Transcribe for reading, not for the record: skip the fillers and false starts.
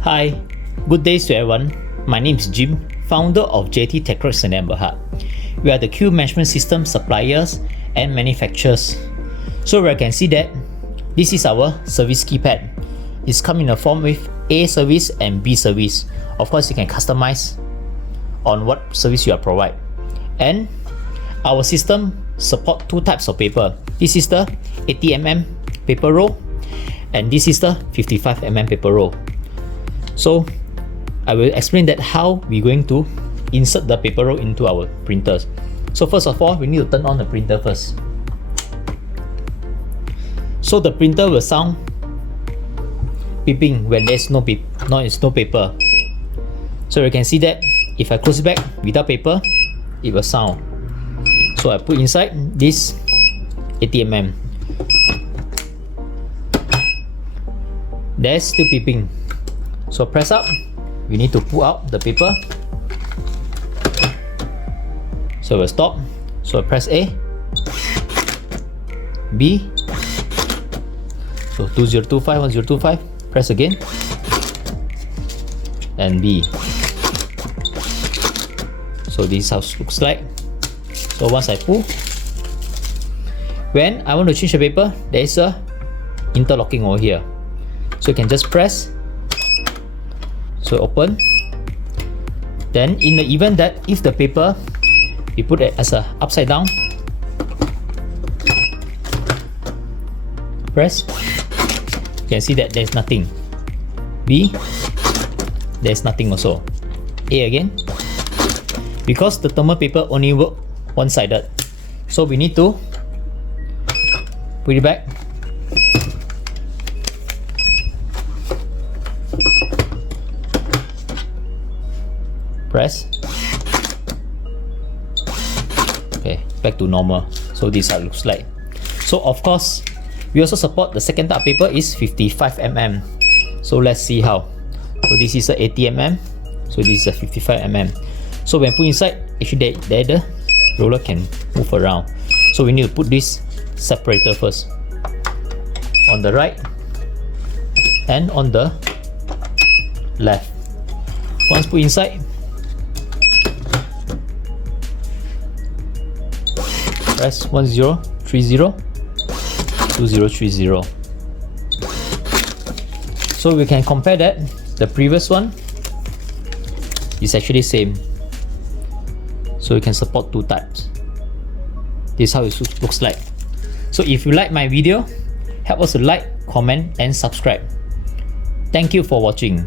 Hi, good day to everyone. My name is Jim, founder of JT Techworks in Berhad. We are the queue management system suppliers and manufacturers. So where you can see that this is our service keypad. It's come in a form with A service and B service. Of course, you can customize on what service you are provide. And our system support two types of paper. This is the 80mm paper roll and this is the 55mm paper roll. So I will explain that how we're going to insert the paper roll into our printers. So first of all, we need to turn on the printer first. So the printer will sound beeping when there's no paper. So you can see that if I close it back without paper, it will sound. So I put inside this 80mm. There's still beeping. So press up, we need to pull out the paper. So we'll stop. So press A, B, so 2025, 1025, press again, and B. So this is how it looks like. So once I pull, when I want to change the paper, there is a interlocking over here. So you can just press. So open. Then in the event that if the paper we put it as a upside down, press, you can see that there's nothing. B, there's nothing also. A again, because the thermal paper only work one-sided, so we need to put it back. Press. Okay, back to normal. So this is how it looks like. So of course, we also support the second type of paper is 55mm. So let's see how. So this is a 80mm. So this is a 55mm. So when put inside, actually there the roller can move around. So we need to put this separator first on the right and on the left. Once put inside, press 1030 2030. So we can compare that. The previous one is actually same. So you can support two types. This is how it looks like. So if you like my video, help us to like, comment and subscribe. Thank you for watching.